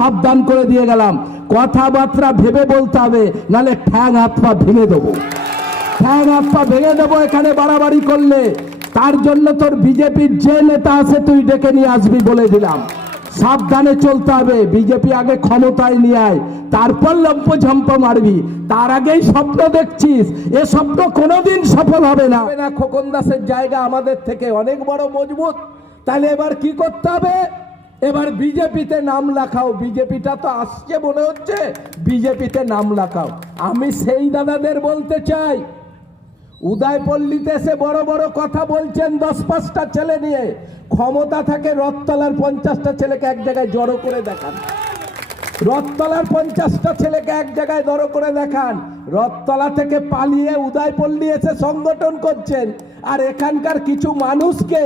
সাবধান করে দিয়ে গেলাম, কথাবার্তা ভেবে বলতে হবে, নালে ঠ্যাং হাত পা ভেঙে দেবো, ঠ্যাং হাত পা ভেঙে দেবো এখানে বাড়াবাড়ি করলে। তার জন্য তোর বিজেপির যে নেতা আছে তুই ডেকে নিয়ে আসবি, বলে দিলাম। সাবধানে চলতে হবে। বিজেপি আগে ক্ষমতায় নিয়ে আয়, তারপর লম্প ঝম্প মারবি। তার আগেই স্বপ্ন দেখছিস, এ স্বপ্ন কোনোদিন সফল হবে না। খোকন দাসের জায়গা আমাদের থেকে অনেক বড় মজবুত। তাহলে এবার কি করতে হবে? এবার বিজেপিতে নাম লেখাও। বিজেপিটা তো আসছে মনে হচ্ছে, বিজেপিতে নাম লেখাও। আমি সেই দাদাদের বলতে চাই, উদয়পল্লীতে এসে বড় বড় কথা বলছেন 10-5টা ছেলে নিয়ে, ক্ষমতা থাকে রথতলার 50টা ছেলেকে এক জায়গায় জড়ো করে দেখান। রথতলার 50টা ছেলেকে এক জায়গায় জড়ো করে দেখান। রথতলা থেকে পালিয়ে উদয়পল্লী এসে সংগঠন করছেন, আর এখানকার কিছু মানুষকে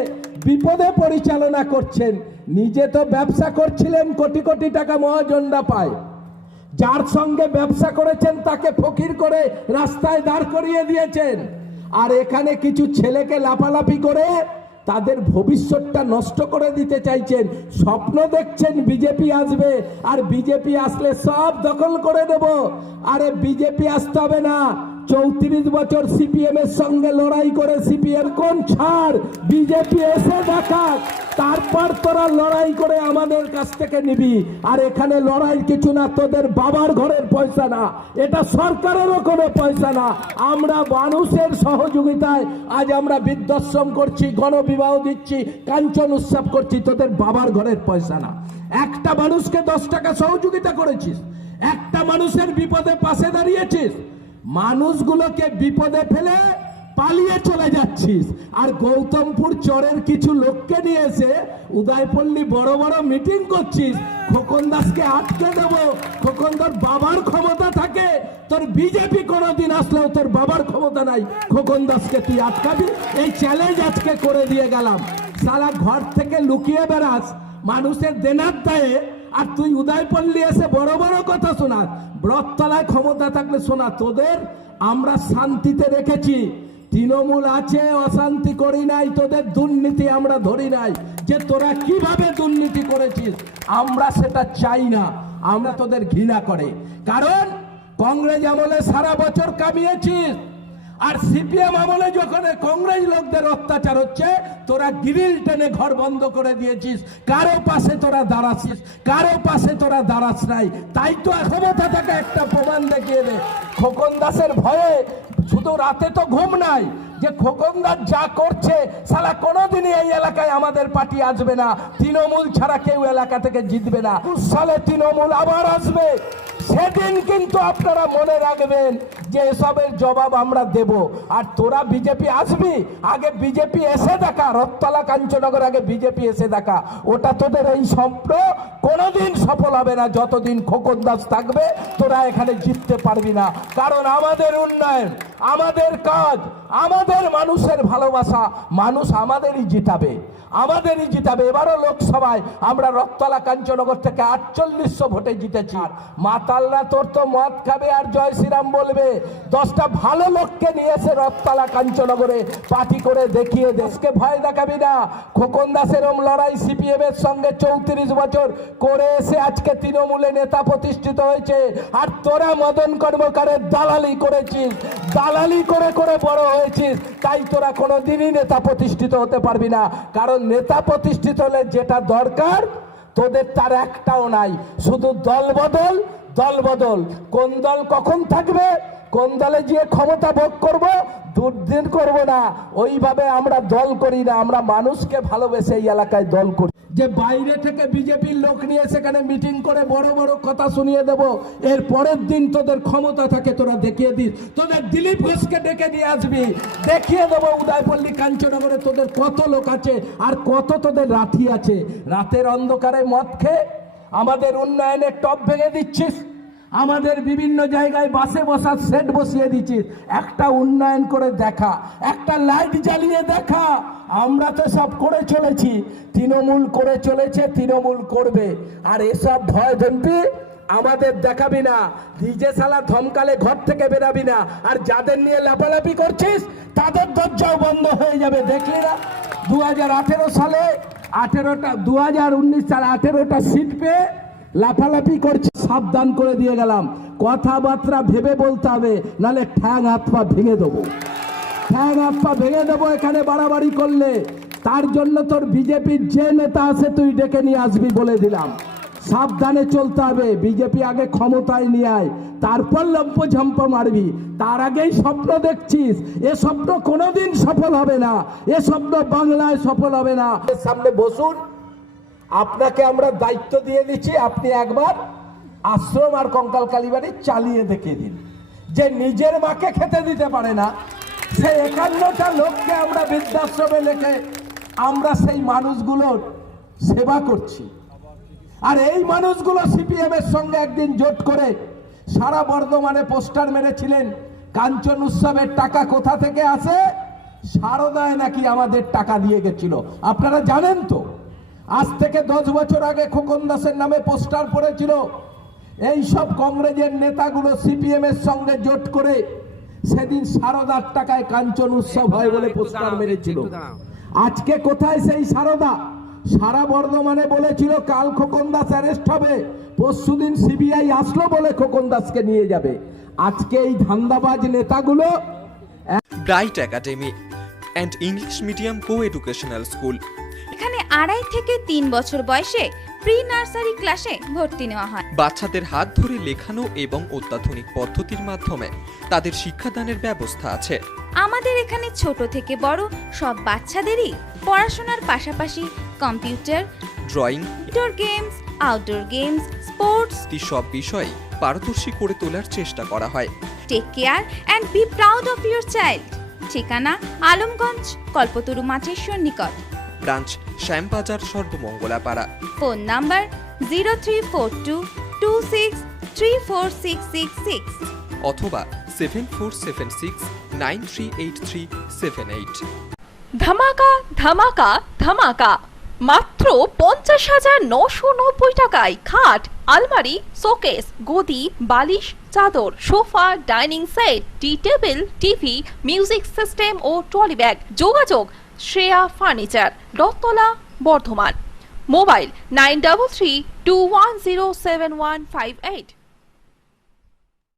বিপদে পরিচালনা করছেন। নিজে তো ব্যবসা করছিলেন, কোটি কোটি টাকা মহাজনরা পায়। যার সঙ্গে ব্যবসা করেছেন তাকে ফকির করে রাস্তায় দাঁড় করিয়ে দিয়েছেন। আর এখানে কিছু ছেলেকে লাফালাফি করে তাদের ভবিষ্যৎটা নষ্ট করে দিতে চাইছেন। স্বপ্ন দেখছেন বিজেপি আসবে, আর বিজেপি আসলে সব দখল করে দেব। আরে বিজেপি আসতে হবে না, 34 বছর সিপিএম এর সঙ্গে লড়াই করে সিপিএম কোন ছাড়, বিজেপি এসে দেখাক, তারপর তোরা লড়াই করে আমাদের কাছ থেকে নিবি। আর এখানে লড়াই কিছু না, তোদের বাবার ঘরের পয়সা না, এটা সরকারেরও কোনো পয়সা না। আমরা মানুষের সহযোগিতায় আজ আমরা বৃদ্ধাশ্রম করছি, গণবিবাহ দিচ্ছি, কাঞ্চন উৎসব করছি, তোদের বাবার ঘরের পয়সা না। একটা মানুষকে 10 টাকা সহযোগিতা করেছিস, একটা মানুষের বিপদে পাশে দাঁড়িয়েছিস, মানুষগুলোকে বিপদে ফেলে পালিয়ে চলে যাচ্ছিস। আর গৌতমপুর চরের কিছু লোককে নিয়ে এসে উদয়পল্লী বড় বড় মিটিং করছিস। খোকন দাসকে আটকে দেবো, খোকন দাস বাবার ক্ষমতা থাকে, তোর বিজেপি কোনোদিন আসলেও তোর বাবার ক্ষমতা নাই, খোকন দাসকে তুই আটকাবি? এই চ্যালেঞ্জ আজকে করে দিয়ে গেলাম। সারা ঘর থেকে লুকিয়ে বেড়াস মানুষের দেনার দায়ে, আর তুই উদয়পল্লী এসে বড় বড় কথা শোনাস। ব্রততলায় ক্ষমতা থাকলে শোনা, তোদের আমরা শান্তিতে রেখেছি। তৃণমূল আছে, অশান্তি করি নাই, তোদের দুর্নীতি আমরা ধরি নাই। যে তোরা কিভাবে দুর্নীতি করেছিস আমরা সেটা চাই না, আমরা তোদের ঘৃণা করে। কারণ কংগ্রেস আমলে সারা বছর কামিয়েছিস, আর সিপিএম আমলে যখন কংগ্রেস লোকদের অত্যাচার হচ্ছে তোরা গ্রিল টেনে ঘর বন্ধ করে দিয়েছিস। কারো পাশে তোরা দাঁড়াচ্ছিস, কারো পাশে তোরা দাঁড়াস নাই। তাই তো ক্ষমতা থেকে একটা প্রমাণ দেখিয়ে দে। খোকন দাসের ভয়ে শুধু রাতে তো ঘুম নাই, যে খোকন দাস যা করছে সালা কোনোদিনই এই এলাকায় আমাদের পার্টি আসবে না, তৃণমূল ছাড়া কেউ এলাকা থেকে জিতবে না। 20 সালে তৃণমূল আবার আসবে, সেদিন কিন্তু আপনারা মনে রাখবেন যে এসবের জবাব আমরা দেব। আর তোরা বিজেপি আসবি, আগে বিজেপি এসে দেখা, রথতলা কাঞ্চননগর আগে বিজেপি এসে দেখা। ওটা তোদের এই স্বপ্ন কোনোদিন সফল হবে না, যতদিন খোকন দাস থাকবে তোরা এখানে জিততে পারবি না। কারণ আমাদের উন্নয়ন, আমাদের কাজ, আমাদের মানুষের ভালোবাসা, মানুষ আমাদেরই জিতাবে, আমাদেরই জিতাবে। এবারও লোকসভায় আমরা রথতলা কাঞ্চননগর থেকে 4800 ভোটে জিতেছি। আর মাতালরা তোর তো মদ খাবে আর জয় শ্রীরাম বলবে। 10টা ভালো লোককে নিয়ে এসে রথতলা কাঞ্চননগরে পার্টি করে দেখিয়ে দেশকে ভয় দেখাবি না। খোকন দাসের লড়াই সিপিএম এর সঙ্গে 34 বছর করে এসে আজকে তৃণমূলে নেতা প্রতিষ্ঠিত হয়েছে। আর তোরা মদন কর্মকারের দালালি করেছিস, দালালি করে করে বড় হয়েছিস, তাই তোরা কোনোদিনই নেতা প্রতিষ্ঠিত হতে পারবি না। কারণ নেতা প্রতিষ্ঠিত হলে যেটা দরকার তোদের তার একটাও নাই, শুধু দল বদল, দল বদল। কোন দল কখন থাকবে, কোন দলে গিয়ে ক্ষমতা ভোগ করব, দুর্দিন করব না। ওইভাবে আমরা দল করি না, আমরা মানুষকে ভালোবেসে এই এলাকায় দল করি। যে বাইরে থেকে বিজেপির লোক নিয়ে সেখানে মিটিং করে বড় বড় কথা শুনিয়ে দেব, এর পরের দিন তোদের ক্ষমতা থাকে তোরা দেখিয়ে দিস। তোদের দিলীপ ঘোষকে ডেকে নিয়ে আসবি, দেখিয়ে দেবো উদয়পল্লী কাঞ্চননগরে তোদের কত লোক আছে আর কত তোদের রাথি আছে। রাতের অন্ধকারে মদ খেয়ে আমাদের উন্নয়নের টপ ভেঙে দিচ্ছিস, আমাদের বিভিন্ন জায়গায় বাসে বসার সেট বসিয়ে দিচ্ছিস। একটা উন্নয়ন করে দেখা, একটা লাইট জ্বালিয়ে দেখা। আমরা তো সব করে চলেছি, তৃণমূল করে চলেছে, তৃণমূল করবে। আর এসব ভয় ধমকি আমাদের দেখাবি না, নিজে শালা ধমকালে ঘর থেকে বেরাবি না। আর যাদের নিয়ে লাফালাফি করছিস তাদের দরজাও বন্ধ হয়ে যাবে। দেখলি না 2018 সালে 2019 সালে 18টা সিট পেয়ে লাফালাফি করছে, সাবধান করে দিয়ে গেলাম, কথাবার্তা ভেবে বলতে হবে, নালে ঠ্যাং হাত পা ভেঙে দেবো, ঠ্যাং হাত পা ভেঙে দেবো এখানে বাড়াবাড়ি করলে। তার জন্য তোর বিজেপির যে নেতা আছে তুই ডেকে নিয়ে আসবি বলে দিলাম। সাবধানে চলতে হবে। বিজেপি আগে ক্ষমতায় নিয়ে আয়, তারপর লম্প ঝম্প মারবি। তার আগেই স্বপ্ন দেখছিস, এ স্বপ্ন কোনোদিন সফল হবে না, এ স্বপ্ন বাংলায় সফল হবে না। সামনে বসুন, আপনাকে আমরা দায়িত্ব দিয়ে দিচ্ছি, আপনি একবার আশ্রম আর কঙ্কাল কালীবাড়ি চালিয়ে দেখিয়ে দিন। যে নিজের মাকে খেতে দিতে পারে না, সে 51টা লোককে আমরা বৃদ্ধাশ্রমে রেখে আমরা সেই মানুষগুলোর সেবা করছি। আর এই মানুষগুলো সিপিএম এর সঙ্গে একদিন জোট করে সারা বর্ধমানে পোস্টার মেরেছিলেন, কাঞ্চন উৎসবের টাকা কোথা থেকে আসে, সারদায় নাকি আমাদের টাকা দিয়ে গেছিল, আপনারা জানেন তো। আজ থেকে 10 বছর আগে খোকন দাসের নামে পোস্টার পড়েছিল। এই সব কংগ্রেসের নেতাগুলো সিপিএম এর সঙ্গে জোট করে সেদিন সারদার টাকায় কাঞ্চন উৎসব হয় বলে পোস্টার মেরেছিল। আজকে কোথায় সেই সারদা? সারা বর্ধমানে বলেছিল কাল খোকন দাস অ্যারেস্ট হবে, পরশুদিন সিবিআই আসলো বলে খোকন দাসকে নিয়ে যাবে। আজকে এই ধান্দাবাজ নেতাগুলো। Bright academy and English medium coeducational school. এখানে 2.5 থেকে 3 বছর বয়সে প্রি নার্সারি ক্লাসে ভর্তি নেওয়া হয়। বাচ্চাদের হাত ধরে লেখানো এবং অত্যাধুনিক পদ্ধতির মাধ্যমে তাদের শিক্ষাদানের ব্যবস্থা আছে। আমাদের এখানে ছোট থেকে বড় সব বাচ্চাদেরই পড়াশোনার পাশাপাশি computer, drawing, indoor games, outdoor games, sports সব বিষয়ে পারদর্শী করে তোলার চেষ্টা করা হয়। Take care and be proud of your child. ঠিকানা আলমগঞ্জ, কল্পতরু মাঠের সন্নিকট। Branch Shyambazar, Sarbamangalapara. Phone number 0342263466 অথবা 7476938378। ধামাকা ধামাকা ধামাকা, মাত্র 50,990 টাকায় খাট, আলমারি, শোকেস, গদি, বালিশ, চাদর, সোফা, ডাইনিং সেট, টি টেবিল, টিভি, মিউজিক সিস্টেম ও ট্রলি ব্যাগ। যোগাযোগ শ্রেয়া ফার্নিচার, দত্তলা, বর্ধমান। মোবাইল 9332107158।